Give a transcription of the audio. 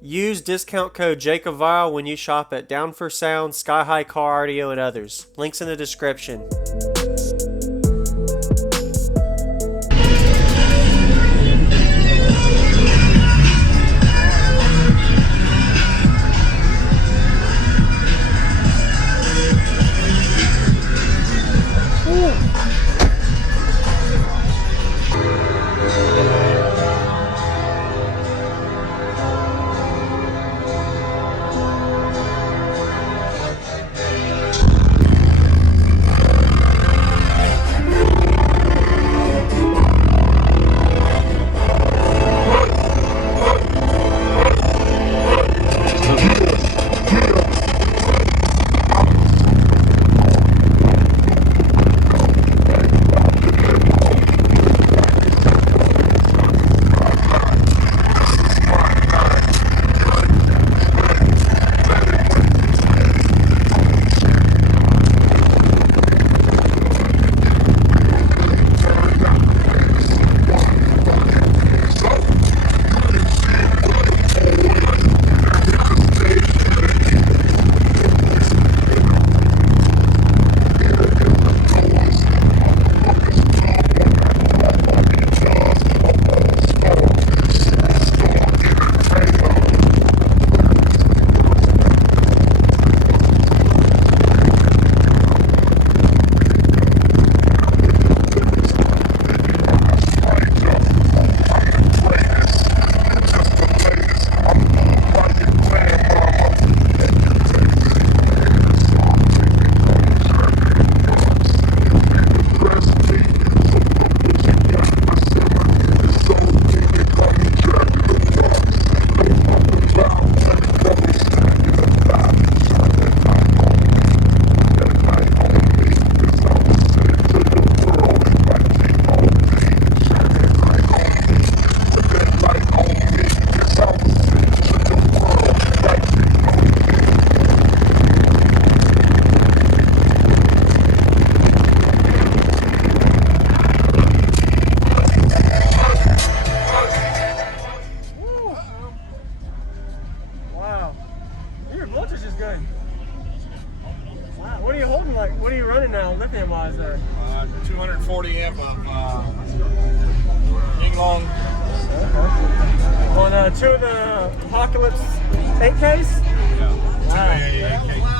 Use discount code JacobViral when you shop at Down for Sound, SkyHigh Car Audio, and others. Links in the description. What are you holding like? What are you running now, lithium wise there? 240 amp of Yinglong. Okay. On two of the Apocalypse 8Ks? Yeah. 288 8K.